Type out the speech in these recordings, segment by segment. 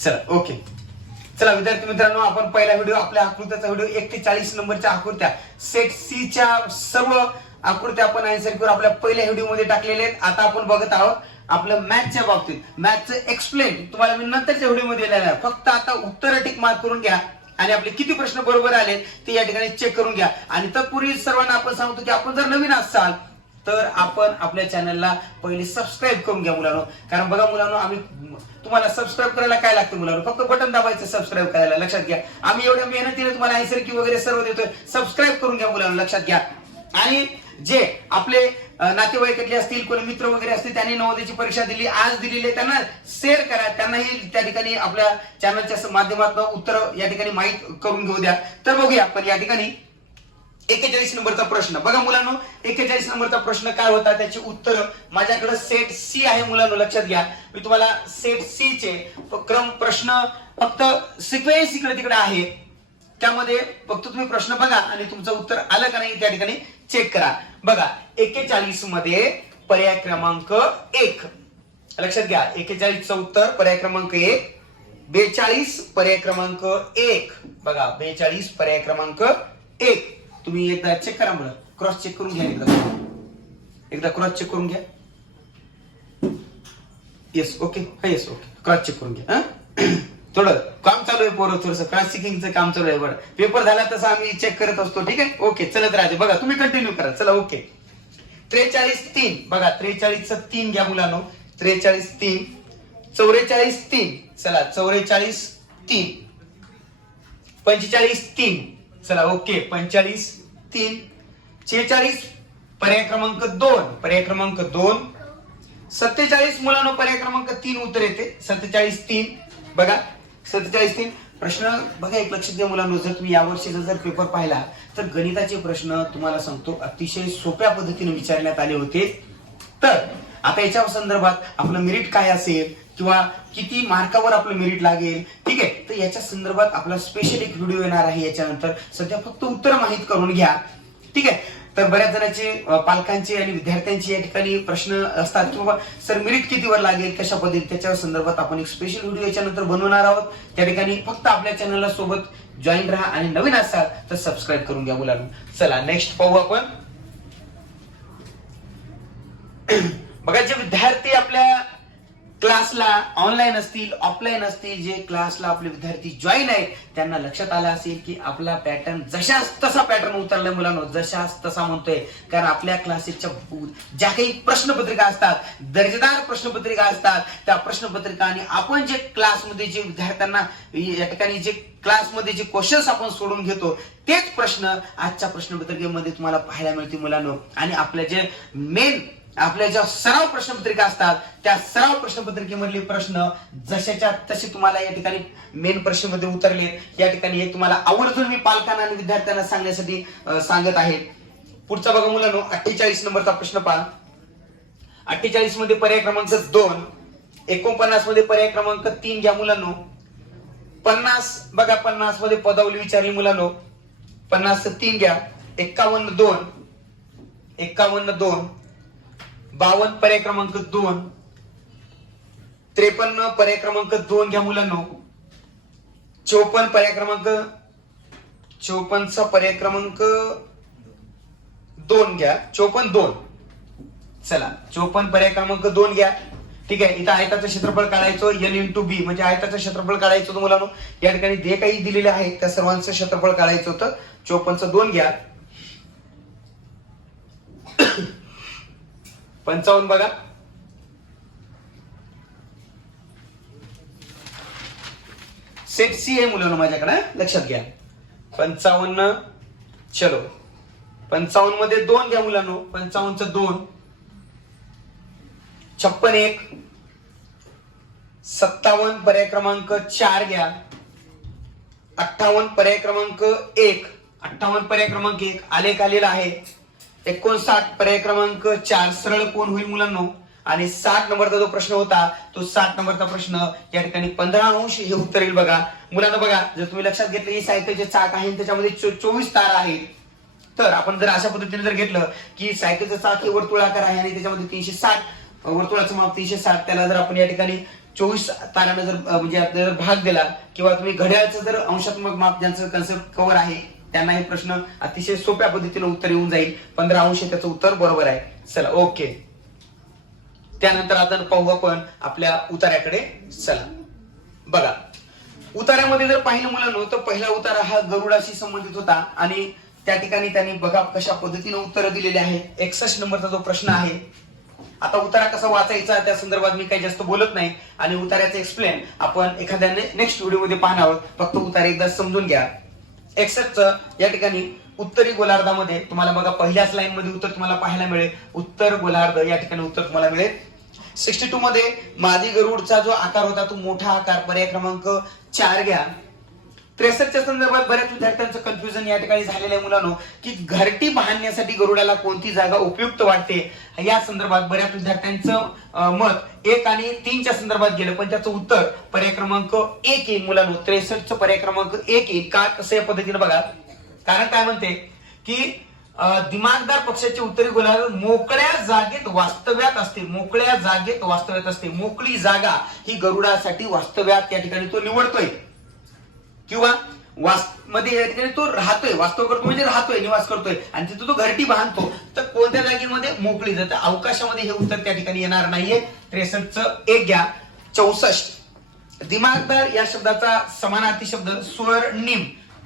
चला ओके. चला विद्यार्थी मित्रांनो, आपण पहिला व्हिडिओ आपल्या आकृत्याचा व्हिडिओ 1 ते 40 नंबरच्या आकृत्या सेट सी च्या सर्व आकृत्या आपण आन्सर करून आपल्या पहिल्या व्हिडिओ मध्ये टाकलेले आहेत. आता आपण बघत आहोत आपलं मॅथच्या बाबतीत. मॅथचं एक्सप्लेन तुम्हाला मी नंतरच्या व्हिडिओ मध्ये देणार आहे. फक्त आता उत्तर टिक मार्क करून घ्या आणि आपले किती प्रश्न बरोबर आले ते या ठिकाणी चेक करून घ्या. आणि तत्पूर्वी सर्वांना आपण सांगतो की आपण जर नवीन असाल तर आपण आपल्या चॅनलला पहिले सबस्क्राईब करून घ्या मुलांनो. कारण बघा मुलांनो, आम्ही तुम्हाला सबस्क्राईब करायला काय लागतं मुलांनो, फक्त बटन दाबायचं सबस्क्राईब करायला. लक्षात घ्या, आम्ही एवढ्या मेहनतीने तुम्हाला आन्सर की वगैरे सर्व देतोय. सबस्क्राईब करून घ्या मुलांनो, लक्षात घ्या. आणि जे आपले नातेवाईकातले असतील, कोणी मित्र वगैरे असतील, त्यांनी नवोदयची परीक्षा दिली, आज दिलेली आहे, त्यांना शेअर करा, त्यांनाही त्या ठिकाणी आपल्या चॅनलच्या माध्यमातून उत्तर या ठिकाणी माहित करून घेऊ द्या. तर बघूया आपण या ठिकाणी 41 नंबरचा प्रश्न. बघा मुलांनो, 41 नंबरचा प्रश्न काय होता, त्याची उत्तर माझ्याकडे सेट सी आहे मुलांनो. लक्षात घ्या, मी तुम्हाला सेट सी चे क्रम प्रश्न फक्त सिक्वेन्स इकडे तिकडे आहे, त्यामध्ये फक्त तुम्ही प्रश्न बघा आणि तुमचं उत्तर आलं का नाही त्या ठिकाणी चेक करा. बघा 41 मध्ये पर्याय क्रमांक 1. लक्षात घ्या, 41 चं उत्तर पर्याय क्रमांक 1. 42 पर्याय क्रमांक 1. बघा 42 पर्याय क्रमांक 1. तुम्ही एकदा चेक करा, मला क्रॉस चेक करून घ्या, एकदा क्रॉस चेक करून घ्या. Yes okay, yes okay, cross check करून घ्या. थोडं काम चालू आहे पोरं, थोडंसं क्रॉस चेकिंगचं काम चालू आहे. बरं, पेपर झाला तसं आम्ही चेक करत असतो. ठीक आहे, ओके, चलत राहते. बघा तुम्ही कंटिन्यू करा. चला ओके. 43 3. बघा 43 चं 3 घ्या मुलांनो. 43 3. 44 3. चला 44 3. 45 3. चला ओके, 45 3. 46 पर्याय क्रमांक 2. पर्याय क्रमांक 2. 47 मुलांनो पर्याय क्रमांक 3 उत्तर येते. 47 3. बघा 47 3. प्रश्न बघा, एक लक्षात द्या मुलांनो, जर तुम्ही यावर्षीचा जर पेपर पाहिला तर गणिताचे प्रश्न तुम्हाला सांगतो अतिशय सोप्या पद्धतीने विचारण्यात आले होते. तर आता याच्या संदर्भात आपलं मेरिट काय असेल किंवा किती मार्कावर आपलं मेरिट लागेल, ठीक आहे, तर याच्या संदर्भात आपला स्पेशल एक व्हिडिओ येणार आहे याच्यानंतर. सध्या फक्त उत्तर माहित करून घ्या. ठीक आहे, तर बऱ्याच जणांचे पालकांचे आणि विद्यार्थ्यांचे या ठिकाणी प्रश्न असतात की बाबा सर मेरिट कितीवर लागेल, कशा पद्धतीने, त्याच्या संदर्भात आपण एक स्पेशल व्हिडिओ याच्यानंतर बनवणार आहोत. त्या ठिकाणी फक्त आपल्या चॅनलला सोबत जॉईन राहा आणि नवीन असाल तर सबस्क्राईब करून घ्या मुलांनो. चला नेक्स्ट पाहू आपण. बघा, जे विद्यार्थी आपल्या क्लासला ऑनलाईन असतील, ऑफलाईन असतील, जे क्लासला आपले विद्यार्थी जॉईन आहेत, त्यांना लक्षात आलं असेल की आपला पॅटर्न जशाच तसा पॅटर्न उतरलाय मुलांनो. जशाच तसा म्हणतोय, कारण आपल्या क्लासेसच्या ज्या काही प्रश्नपत्रिका असतात, दर्जेदार प्रश्नपत्रिका असतात, त्या प्रश्नपत्रिका आणि आपण जे क्लासमध्ये जे विद्यार्थ्यांना या ठिकाणी जे क्लासमध्ये जे क्वेश्चन्स आपण सोडून घेतो तेच प्रश्न आजच्या प्रश्नपत्रिकेमध्ये तुम्हाला पाहायला मिळतील मुलांनो. आणि आपल्या जे मेन आपल्या ज्या सराव प्रश्नपत्रिका असतात त्या सराव प्रश्नपत्रिकेमधले प्रश्न जशाच्या तसे तुम्हाला या ठिकाणी मेन प्रश्नामध्ये उतरले. या ठिकाणी एक तुम्हाला आवर्जून मी पालकांना आणि विद्यार्थ्यांना सांगण्यासाठी सांगत आहे. पुढचा बघा मुलांनो, 48 नंबरचा प्रश्न पहा. 48 मध्ये पर्याय क्रमांक 2. 49 मध्ये पर्याय क्रमांक 3 घ्या मुलांनो. 50 बघा, 50 मध्ये पदावली विचारली मुलांनो. 50 3 घ्या. 51 2. 51 2. 52 पर्याय क्रमांक 2. 53 पर्याय क्रमांक 2 घ्या मुलांनो. 54 पर्याय क्रमांक 54 चा पर्याय क्रमांक 2 घ्या. 54 2. चला 54 पर्याय क्रमांक 2 घ्या. ठीक आहे, इथं आयताचं क्षेत्रफळ काढायचं n/b म्हणजे आयताचं क्षेत्रफळ काढायचं होतं मुलांनो. या ठिकाणी जे काही दिलेले आहे त्या सर्वांचं क्षेत्रफळ काढायचं होतं. 54 चं 2 घ्या. 55 बघा. सेट सी आहे मुलांनो माझ्याकडे, लक्षात घ्या. 55 चलो 55 मध्ये 2 घ्या मुलांनो. 55 चं 2. 56 1. 57 पर्याय क्रमांक 4 घ्या. 58 पर्याय क्रमांक 1. 58 पर्याय क्रमांक 1 आलेख आलेला आहे. 59 पर्याय क्रमांक 4 सरळ कोण होईल मुलांनो. आणि 60 नंबरचा जो प्रश्न होता तो 60 नंबरचा प्रश्न या ठिकाणी 15 अंश हे उत्तर येईल. बघा मुलांना, बघा जर तुम्ही लक्षात घेतलं ही सायकलचे चाक आहे त्याच्यामध्ये 24 तार आहेत. तर आपण जर अशा पद्धतीने जर घेतलं की सायकलचं चाक हे वर्तुळाकार आहे आणि त्याच्यामध्ये 360 वर्तुळाचं माप 360, त्याला जर आपण या ठिकाणी 24 तारांना जर म्हणजे जर भाग दिला किंवा तुम्ही घड्याळाचं जर अंशात्मक माप ज्यांचं कन्सेप्ट कव्हर आहे त्यांना हे प्रश्न अतिशय सोप्या पद्धतीने उत्तर येऊन जाईल. 15 अंश त्याचं उत्तर बरोबर आहे. चला ओके. त्यानंतर आता पाहू आपण आपल्या उतार्याकडे. चला बघा, उतार्यामध्ये जर पाहिलं मुलांनो तर पहिला उतारा हा गरुडाशी संबंधित होता आणि त्या ठिकाणी त्यांनी बघा कशा पद्धतीने उत्तर दिलेले आहे. 61 नंबरचा जो प्रश्न आहे. आता उतारा कसा वाचायचा त्या संदर्भात मी काही जास्त बोलत नाही आणि उतार्याचं एक्सप्लेन आपण एखाद्याने नेक्स्ट व्हिडिओमध्ये पाहणार आहोत. फक्त उतारा एकदा समजून घ्या. 61 या ठिकाणी उत्तरी गोलार्धामध्ये तुम्हाला बघा पहिल्याच लाईन मध्ये उत्तर तुम्हाला पाहायला मिळेल. उत्तर गोलार्ध या ठिकाणी उत्तर तुम्हाला मिळेल. 62 मध्ये मादी गरुडचा जो आकार होता तो मोठा आकार, पर्याय क्रमांक 4 घ्या. 63च्या संदर्भात बऱ्याच विद्यार्थ्यांचं कन्फ्युजन या ठिकाणी झालेलं आहे मुलांनो की घरटी बांधण्यासाठी गरुडाला कोणती जागा उपयुक्त वाटते. या संदर्भात बऱ्याच विद्यार्थ्यांचं मत 1 आणि 3च्या संदर्भात गेलं, पण त्याचं उत्तर पर्याय क्रमांक 1 येईल मुलांनो. 63चं पर्याय क्रमांक 1 येईल. का कसं या पद्धतीने बघा, कारण काय म्हणते की दिमागदार पक्षाचे उत्तरी गोलार्ध मोकळ्या जागेत वास्तव्यात असते. मोकळ्या जागेत वास्तव्यात असते. मोकळी जागा ही गरुडासाठी वास्तव्यात या ठिकाणी तो निवडतोय किंवा मध्ये या ठिकाणी तो राहतोय. वास्तव करतो म्हणजे राहतोय, निवास करतोय आणि तिथं तो घरटी बांधतो. तर कोणत्या जागेमध्ये मोकळी जाते, अवकाशामध्ये हे उत्तर त्या ठिकाणी येणार नाहीये. 63चं 1 घ्या. 64 दिमागदार या शब्दाचा समानार्थी शब्द स्वर्णिम,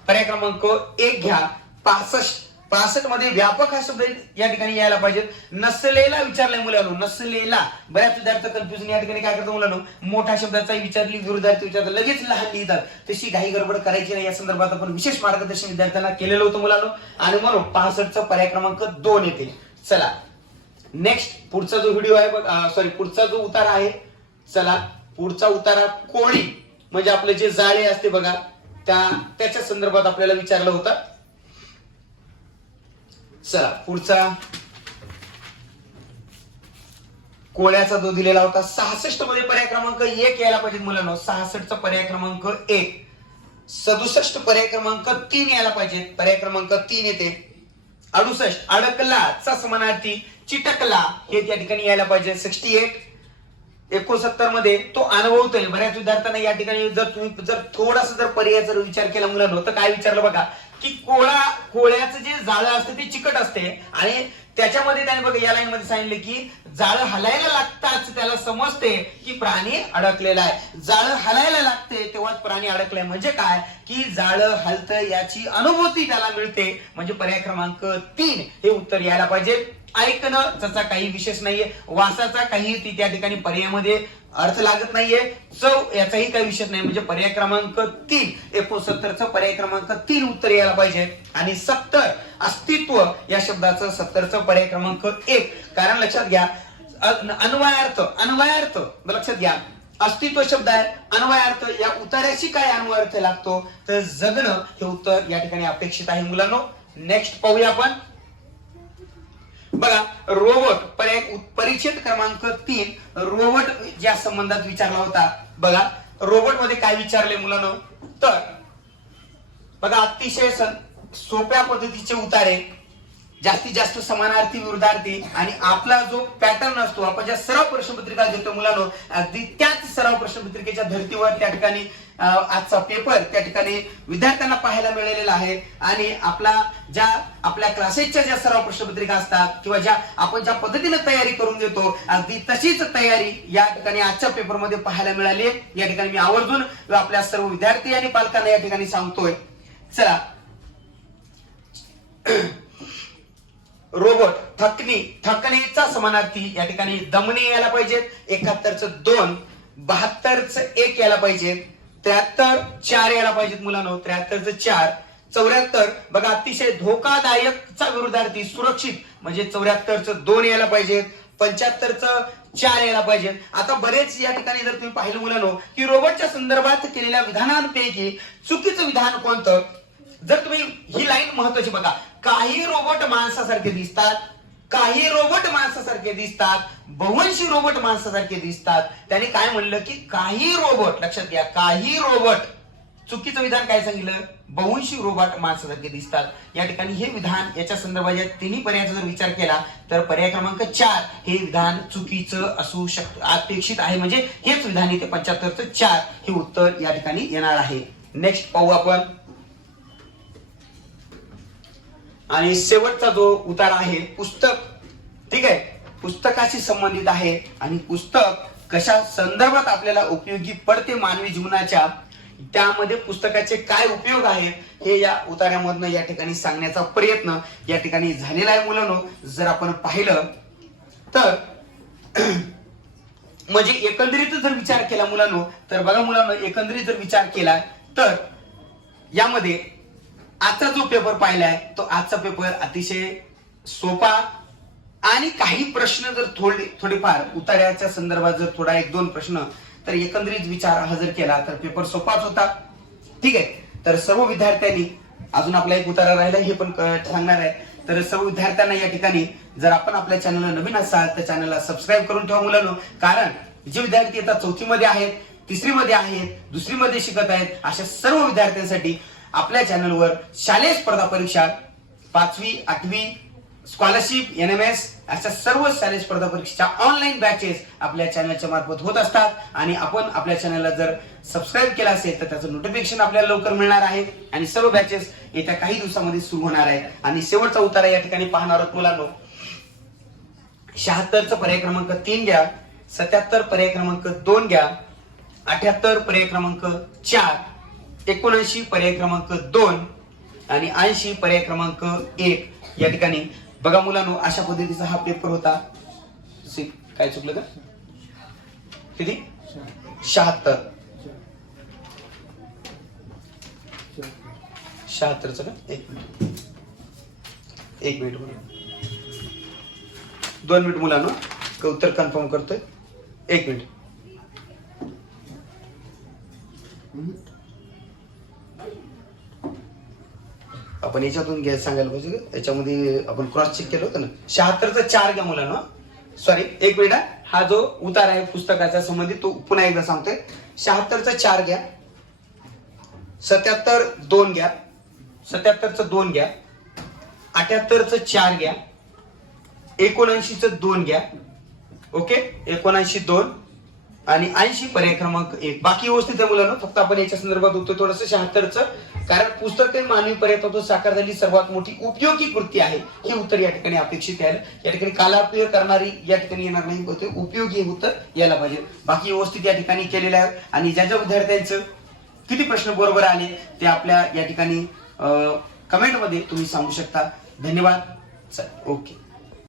पर्याय क्रमांक 1 घ्या. 65 मध्ये व्यापक हा शब्द या ठिकाणी यायला पाहिजे. नसलेला विचारलाय मुलांनो, नसलेला. बऱ्याच विद्यार्थी कन्फ्युजन या ठिकाणी काय करतो मुलांनो, मोठ्या शब्दाचा विचारली विरुद्धार्थी विचारतात लगेच लहान लिहितात. तशी घाई गडबड करायची नाही. या संदर्भात आपण विशेष मार्गदर्शन विद्यार्थ्यांना केलेलं होतं मुलांनो आणि म्हणून 65चा पर्याय क्रमांक 2 येते. चला नेक्स्ट पुढचा जो व्हिडिओ आहे पुढचा जो उतारा आहे. चला पुढचा उतारा कोळी म्हणजे आपले जे जाळे असते बघा त्याच्या संदर्भात आपल्याला विचारलं होतं. चला पुढचा कोळ्याचा जो दिलेला होता 66 मध्ये पर्याय क्रमांक 1 यायला पाहिजे मुलांनो. 66चा पर्याय क्रमांक 1. 67 पर्याय क्रमांक 3 यायला पाहिजे. पर्याय क्रमांक 3 येते. 68 अडकलाचा समानार्थी चिटकला हे त्या ठिकाणी यायला पाहिजे. 69 मध्ये तो अनुभवतोय. बऱ्याच विद्यार्थ्यांना या ठिकाणी जर तुम्ही थोडासा जर पर्यायाचा विचार केला मुलांनो तर काय विचारलं बघा की कोळ्याचं जे जाळं असतं ते चिकट असते आणि त्याच्यामध्ये त्याने बघा या लाईन मध्ये सांगितले की जाळं हलायला लागताच त्याला समजते की प्राणी अडकलेला आहे. जाळं हलायला लागते तेव्हाच प्राणी अडकलाय म्हणजे काय की जाळं हलतं याची अनुभूती त्याला मिळते. म्हणजे पर्याय क्रमांक 3 हे उत्तर यायला पाहिजे. ऐकणं त्याचा काही विशेष नाहीये. वासाचा काही त्या ठिकाणी पर्यायामध्ये अर्थ लागत नाहीये. चव याचाही काही विषय नाही. म्हणजे पर्याय क्रमांक 3 69चं पर्याय क्रमांक 3 उत्तर यायला पाहिजे. आणि 70 अस्तित्व या शब्दाचं 70चं पर्याय क्रमांक 1. कारण लक्षात घ्या अन्वयार्थ लक्षात घ्या. अस्तित्व शब्द आहे. अन्वयार्थ या उतार्याशी काय अन्वयार्थ लागतो तर जगणं हे उत्तर या ठिकाणी अपेक्षित आहे मुलांनो. नेक्स्ट पाहूया आपण. बघा रोबोट परिच्छेद क्रमांक 3 रोबोट ज्या संबंधात विचारला होता. बघा रोबोट मध्ये काय विचारले मुलांनो तर बघा अतिशय सोप्या पद्धतीचे उतारे, जास्तीत जास्त समानार्थी विरुद्धार्थी आणि आपला जो पॅटर्न असतो आपण ज्या सराव प्रश्नपत्रिका घेतो मुलांनो अगदी त्याच सराव प्रश्नपत्रिकेच्या धर्तीवर त्या ठिकाणी आजचा पेपर त्या ठिकाणी विद्यार्थ्यांना पाहायला मिळालेला आहे. आणि आपल्या क्लासेसच्या ज्या सराव प्रश्नपत्रिका असतात किंवा आपण ज्या पद्धतीने तयारी करून घेतो अगदी तशीच तयारी या ठिकाणी आजच्या पेपरमध्ये पाहायला मिळाली. या ठिकाणी मी आवर्जून आपल्या सर्व विद्यार्थी आणि पालकांना या ठिकाणी सांगतोय. चला रोबोट थकणेचा समानार्थी या ठिकाणी दमणे यायला पाहिजे. 71चं 2, 72चं 1 यायला पाहिजे. 73 4 यायला पाहिजेत मुलांनो. 73चं 4. 74 बघा अतिशय धोकादायकचा विरुद्धार्थी सुरक्षित म्हणजे 74चं 2 यायला पाहिजे. 75चं 4 यायला पाहिजे. आता बरेच या ठिकाणी जर तुम्ही पाहिलं मुलांनो की रोबोटच्या संदर्भात केलेल्या विधानांपैकी चुकीचं विधान कोणतं. जर तुम्ही ही लाईन महत्वाची बघा. काही रोबोट माणसासारखे दिसतात, काही रोबोट माणसासारखे दिसतात, बहुवंशी रोबोट माणसासारखे दिसतात. त्याने काय म्हणलं की काही रोबोट लक्षात घ्या काही रोबोट चुकीचं विधान काय सांगितलं, बहुंशी रोबोट माणसासारखे दिसतात। या ठिकाणी हे विधान याच्या संदर्भात तिन्ही पर्यायाचा जर विचार केला तर पर्याय क्रमांक 4 हे विधान चुकीचं असू शकतं, अपेक्षित आहे, म्हणजे हेच विधान इथे 75चं 4 हे उत्तर या ठिकाणी येणार आहे। नेक्स्ट पाहू आपण, आणि शेवटचा जो उतारा आहे पुस्तक, ठीक आहे, पुस्तकाशी संबंधित आहे आणि पुस्तक कशा संदर्भात आपल्याला उपयोगी पडते मानवी जीवनाच्या, त्यामध्ये पुस्तकाचे काय उपयोग आहेत हे या उतार्यामधनं या ठिकाणी सांगण्याचा प्रयत्न या ठिकाणी झालेला आहे मुलांनो। जर आपण पाहिलं तर म्हणजे एकंदरीत जर विचार केला मुलांनो तर बघा मुलांनो, एकंदरीत जर विचार केला तर यामध्ये आजचा जो पेपर पाहिलाय तो आजचा पेपर अतिशय सोपा, आणि काही प्रश्न जर थोडेफार उतार्याच्या संदर्भात जर थोडा 1-2 प्रश्न तर एकंदरीत विचार हा जर केला तर पेपर सोपाच होता, ठीक आहे। तर सर्व विद्यार्थ्यांनी, अजून आपला एक उतारा राहिला हे पण सांगणार आहे, तर सर्व विद्यार्थ्यांना या ठिकाणी जर आपण आपल्या चॅनलला नवीन असाल तर चॅनलला सबस्क्राईब करून ठेवा मुलांनो, कारण जे विद्यार्थी आता 4थी मध्ये आहेत, 3री मध्ये आहेत, 2री मध्ये शिकत आहेत, अशा सर्व विद्यार्थ्यांसाठी आपल्या चॅनलवर शालेय स्पर्धा परीक्षा 5वी 8वी स्कॉलरशिप NMS अशा सर्व शालेय स्पर्धा परीक्षेच्या ऑनलाईन बॅचेस आपल्या चॅनलच्या मार्फत होत असतात, आणि आपण आपल्या चॅनलला जर सबस्क्राईब केला असेल तर त्याचं नोटिफिकेशन आपल्याला लवकर मिळणार आहे, आणि सर्व बॅचेस येत्या काही दिवसामध्ये सुरू होणार आहेत। आणि शेवटचा उतारा या ठिकाणी पाहणार आहोत मुलांनो, 76चा पर्याय क्रमांक 3 घ्या, 77 पर्याय क्रमांक 2 घ्या, 78 पर्याय क्रमांक 4, 79 पर्याय क्रमांक 2 आणि 80 पर्याय क्रमांक 1 या ठिकाणी बघा मुलांनो, अशा पद्धतीचा हा पेपर होता। काय चुकलं का, किती 76 76चं का, 1 मिनिट 2 मिनिट मुलांनो, उत्तर कन्फर्म करतोय, 1 मिनिट। आपण याच्यातून घ्या सांगायला पाहिजे, याच्यामध्ये आपण क्रॉस चेक केलं होतं ना। 76चा 4 घ्या मुलांनो, सॉरी 1 मिनिट, हा जो उतारा आहे पुस्तकाचा संबंधित तो पुन्हा एकदा सांगतोय। 76चा 4 घ्या, 77 2 घ्या, 77चं 2 घ्या, 78चं 4 घ्या, 79चं 2 घ्या, ओके, 79 2 आणि 80 पर्याय क्रमांक 1। बाकी व्यवस्थित आहे मुलांनो, फक्त आपण याच्या संदर्भात होतो थोडंसं 76चं, कारण पुस्तक हे मानवी पर्यंत साकार झालेली सर्वात मोठी उपयोगी कृती आहे, हे उत्तर या ठिकाणी अपेक्षित आहे। या ठिकाणी कालापयोग करणारी या ठिकाणी येणार नाही, होते उपयोगी हे उत्तर यायला पाहिजे। बाकी व्यवस्थित या ठिकाणी केलेलं आहे, आणि ज्या ज्या विद्यार्थ्यांचं किती प्रश्न बरोबर आले ते आपल्या या ठिकाणी कमेंट मध्ये तुम्ही सांगू शकता। धन्यवाद, ओके।